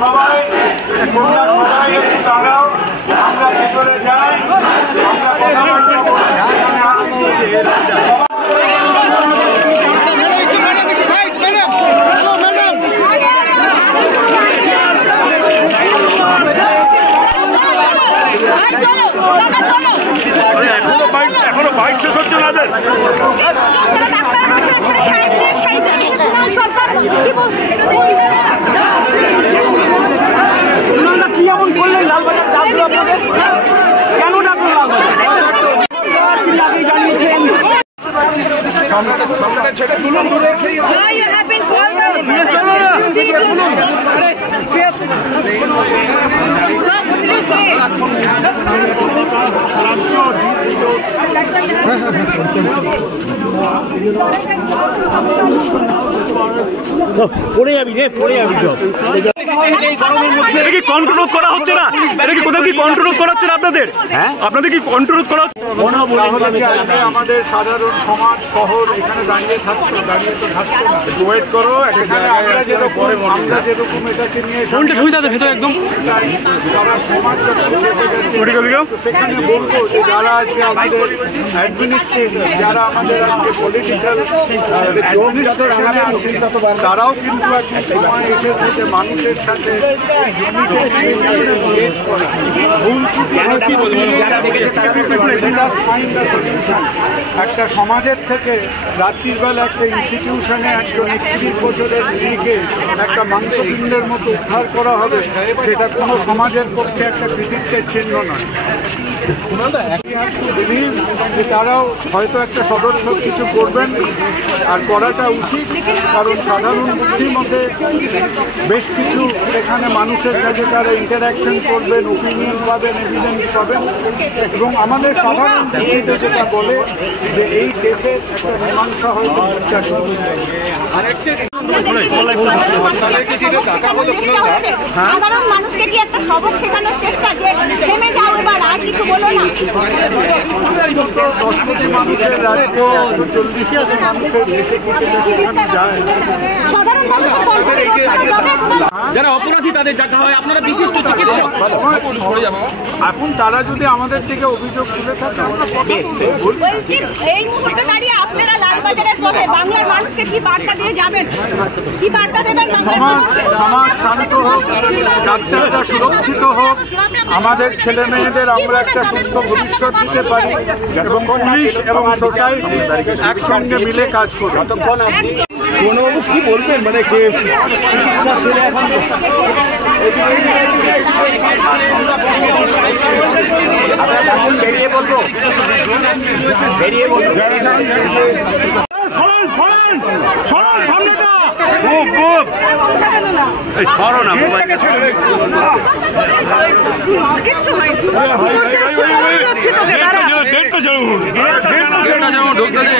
সবাই দাঁড়াও, আমরা ভেতরে যাই, আমরা এখনো বাইক শেষ হচ্ছে না। কি এমন করলেন লালবাজার ডাকলো আপনাদের? কেন ডাকলো লালবাজার? জানিয়েছেন পড়ে যাবি রে, পড়ে যাবি। এটা কি কন্ট্রোল করা হচ্ছে না? এটা কি কোথাও কি কন্ট্রোল করা হচ্ছে না আপনাদের? হ্যাঁ, আপনাদের কি কন্ট্রোল করা? আমাদের সাধারণ সমাজ শহর এখানে দাঁড়িয়ে থাকতো, দাঁড়িয়ে তো থাকতো না। ওয়েট করো, আমরা যেরকম এটাকে নিয়ে ভেতরে একদম সমাজ সেখানে বলবো যে যারা আজকে আমাদের অ্যাডমিনিস্ট্রেশন, যারা আমাদের আজকে পলিটিক্যাল তারাও কিন্তু একটা সময় এসেছে যে মানুষের সাথে একটা সমাজের থেকে রাত্রির বেলা একটা ইনস্টিটিউশনে একজন ৩০ বছরের মেয়েকে একটা মাংসপিণ্ডের মতো উদ্ধার করা হবে, সেটা কোনো সমাজের পক্ষে একটা কৃতিত্বের চিহ্ন নয়। তারাও হয়তো একটা সদর্থক কিছু করবেন, আর করাটা উচিত, কারণ সাধারণ বুদ্ধির মধ্যে বেশ কিছু এখানে মানুষের কাছে তারা ইন্টারাকশন করবেন, ওপিনিয়ন পাবেন, এভিডেন্স পাবেন, এবং আমাদের সাধারণ বুদ্ধিতে যেটা বলে যে এই দেশের একটা মীমাংসা হয়তো সাধারণ মানুষকে কি একটা সবক শেখানোর চেষ্টা, যে থেমে যাও এবার, আর কিছু বলো না। 10 কোটি মানুষের রাজ্য, 140 মানুষের দেশে কিছু সেখানে যায়। যারা অপরাধী তাদের ডাকা হয়, আপনারা বিশিষ্ট চিকিৎসক, এখন তারা যদি আমাদের থেকে অভিযোগ তুলে থাকে, এই মুহূর্তে দাঁড়িয়ে আপনারা লালবাজারের পথে বাংলার মানুষকে কি বার্তা দিয়ে যাবেন, কি বার্তা দেবেন? সমাজ শান্ত হোক, বাচ্চারা সুরক্ষিত হোক, আমাদের ছেলে মেয়েদের আমরা একটা সুস্থ ভবিষ্যৎ দিতে পারি, এবং পুলিশ এবং সোসাইটি একসঙ্গে মিলে কাজ করবে। প্রণববাবু কি বলবেন, মানে চিকিৎসা ছেলে এখন বেরিয়ে বলবো, বেরিয়ে বলবো, সামনেটা সরো না, ঢুকতে দে।